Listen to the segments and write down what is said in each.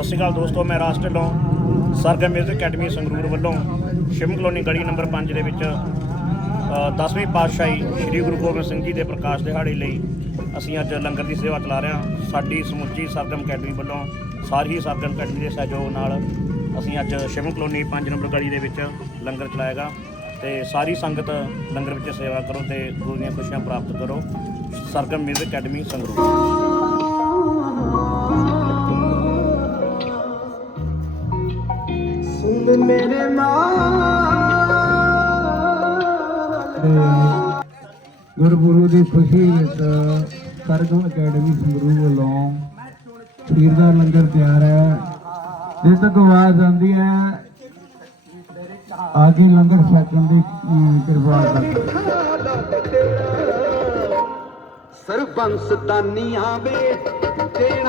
ਸਤਿ ਸ਼੍ਰੀ ਅਕਾਲ ਦੋਸਤੋ ਮੈਂ ਰਾਜ ਢਿੱਲੋਂ ਸਰਗਮ ਮਿਊਜ਼ਿਕ ਅਕੈਡਮੀ ਸੰਗਰੂਰ ਵੱਲੋਂ ਸ਼ਿਵਮ ਕਲੋਨੀ ਗਲੀ ਨੰਬਰ 5 ਦੇ ਵਿੱਚ ਅ, 10ਵੀਂ ਪਾਤਸ਼ਾਹੀ ਸ੍ਰੀ ਗੁਰੂ ਗੋਬਿੰਦ ਸਿੰਘ ਜੀ ਦੇ ਪ੍ਰਕਾਸ਼ ਦਿਹਾੜੇ ਲਈ ਅਸੀਂ ਅੱਜ ਲੰਗਰ ਦੀ ਸੇਵਾ ਚਲਾ ਰਹੇ ਹਾਂ। ਸਾਡੀ ਸਮੁੱਚੀ ਸਰਗਮ ਅਕੈਡਮੀ ਵੱਲੋਂ ਸਾਰੀ ਹੀ ਸਰਗਮ ਅਕੈਡਮੀ ਦੇ ਸਹਿਯੋਗ ਨਾਲ ਅਸੀਂ ਅੱਜ ਸ਼ਿਵਮ ਕਲੋਨੀ 5 ਨੰਬਰ ਗਲੀ ਦੇ ਵਿੱਚ ਲੰਗਰ ਚਲਾਏਗਾ ਤੇ ਸਾਰੀ ਸੰਗਤ ਲੰਗਰ ਵਿੱਚ ਸੇਵਾ ਕਰੋ ਤੇ ਗੁਰੂ ਦੀਆਂ ਖੁਸ਼ੀਆਂ ਪ੍ਰਾਪਤ ਕਰੋ। Sargam music academy Sangrur. ਮੇਰੇ ਮਾਂ ਗੁਰਪੁਰੂ ਦੀ ਖੁਸ਼ੀ ਵਿੱਚ ਸਰਗਮ ਅਕੈਡਮੀ ਸੰਗਰੂਰ ਵੱਲੋਂ ਖੀਰ ਦਾ ਲੰਗਰ ਤਿਆਰ ਹੈ। ਜਿਸ ਤੱਕ ਆਵਾਜ਼ ਆਉਂਦੀ ਹੈ ਆ ਕੇ ਲੰਗਰ ਛਕਣ ਦੀ ਕਿਰਪਾ ਕਰੋ। ਸਰਬੰਸ ਦਾਨੀਆਂ ਵੇ ਦੇਣ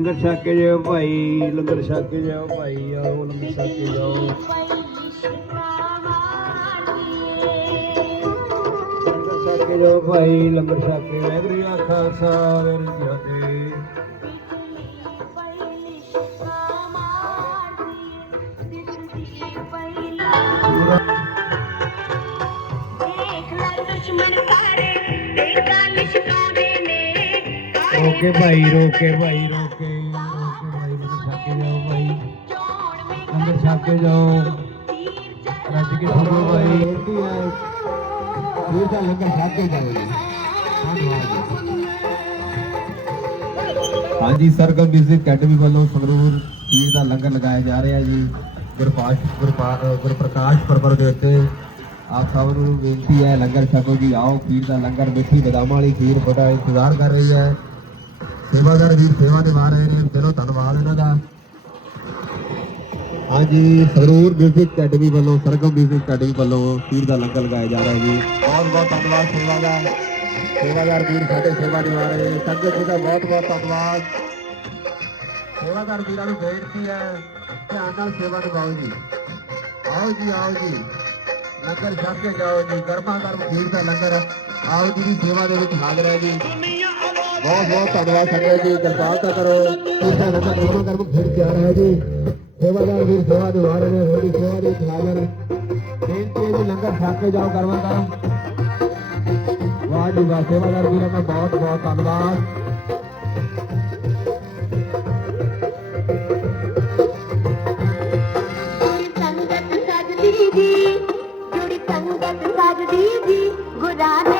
ਲੰਗਰ ਛਕ ਕੇ ਜਾਓ ਭਾਈ ਲੰਗਰ ਛਕ ਕੇ ਜਾਓ ਭਾਈ ਆਓ ਲੰਗਰ ਛਕ ਕੇ ਜਾਓ। ਲੰਗਰ ਛਕ ਕੇ ਜਾਓ ਭਾਈ ਲੰਗਰ ਛਕ ਕੇ। ਵਾਹਿਗੁਰੂ ਜੀ ਕਾ ਖਾਲਸਾ ਵਾਹਿਗੁਰੂ ਜੀ ਕੀ ਫਤਿਹ। ਓਕੇ ਭਾਈ ਰੋਕੇ ਭਾਈ ਰੋਕੇ ਰੋਕੇ। ਲੰਗਰ ਛਕ ਕੇ ਜਾਓ। ਰੱਜ ਕੇ ਸੁਣੋ ਭਾਈ ਇਹ ਤਾਂ ਲੰਗਰ ਛਕ ਕੇ ਜਾਓ ਜੀ। ਹਾਂਜੀ ਸਰਕਲ ਮਿਊਜ਼ਿਕ ਅਕੈਡਮੀ ਵੱਲੋਂ ਸੰਗਰੂਰ ਪੀਰ ਦਾ ਲੰਗਰ ਲਗਾਇਆ ਜਾ ਰਿਹਾ ਜੀ। ਗੁਰਪਾਸ਼ ਗੁਰਪ੍ਰਕਾਸ਼ ਪਰਬਰ ਦੇ ਉੱਤੇ ਆਪ ਸਭ ਨੂੰ ਬੇਨਤੀ ਹੈ ਲੰਗਰ ਛਕੋ ਜੀ। ਆਓ ਪੀਰ ਦਾ ਲੰਗਰ ਮਿੱਠੀ ਬਦਾਮਾਂ ਵਾਲੀ ਖੀਰ ਬੜਾ ਇੰਤਜ਼ਾਰ ਕਰ ਰਹੀ ਹੈ। ਸੇਵਾਦਾਰ ਵੀਰ ਸੇਵਾ ਨਿਭਾ ਰਹੇ ਨੇ। ਦਿਲੋਂ ਧੰਨਵਾਦ ਇਹਨਾਂ ਦਾ। ਹਾਂਜੀ, ਸੰਗਰੂਰ ਮਿਊਜ਼ਿਕ ਅਕੈਡਮੀ ਵੱਲੋਂ, ਸਰਗਮ ਮਿਊਜ਼ਿਕ ਅਕੈਡਮੀ ਵੱਲੋਂ ਪੀਰ ਦਾ ਲੰਗਰ ਲਗਾਇਆ ਜਾ ਰਿਹਾ ਜੀ। ਬਹੁਤ ਬਹੁਤ ਧੰਨਵਾਦ ਸੇਵਾਦਾਰ ਸੇਵਾਦਾਰ ਵੀਰ ਸਾਡੇ ਸੇਵਾ ਨਿਭਾ ਰਹੇ ਸੰਗਤ ਜੀ ਦਾ ਬਹੁਤ ਬਹੁਤ ਧੰਨਵਾਦ। ਸੇਵਾਦਾਰ ਵੀਰਾਂ ਨੂੰ ਬੇਨਤੀ ਹੈ, ਧਿਆਨ ਨਾਲ ਸੇਵਾ ਨਿਭਾਓ ਜੀ। ਆਓ ਜੀ ਆਓ ਜੀ। ਲੰਗਰ ਛਕ ਕੇ ਜਾਓ ਜੀ। ਗਰਮਾ ਗਰਮ ਖੀਰ ਦਾ ਲੰਗਰ। ਆਓ ਜੀ ਦੀ ਸੇਵਾ ਦੇ ਵਿੱਚ ਹਾਜ਼ਰ ਹੈ ਜੀ। ਬਹੁਤ ਬਹੁਤ ਧੰਨਵਾਦ ਸੰਗਤ ਜੀ। ਕਿਰਪਾਲਤਾ ਕਰੋ। ਖੀਰ ਦਾ ਲੰਗਰ ਗਰਮਾ ਗਰਮ ਖੀਰ ਤਿਆਰ ਹੈ ਜੀ। ਸੇਵਾਦਾਰ ਵੀਰ ਸੇਵਾ ਨਿਭਾ ਰਹੇ ਨੇ ਤੁਹਾਡੀ ਸੇਵਾ ਦੇ ਵਿੱਚ ਬੇਨਤੀ ਹੈ ਲੰਗਰ ਛਕ ਕੇ ਜਾਓ ਗਰਮਾ ਗਰਮ ਵਾਹ ਜੀ ਵਾਹ ਸੇਵਾਦਾਰ ਵੀਰਾਂ ਦਾ ਬਹੁਤ ਬਹੁਤ ਧੰਨਵਾਦ ਸੰਗਤ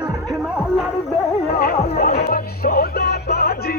রাখনা লাগবে। সোদা বাজি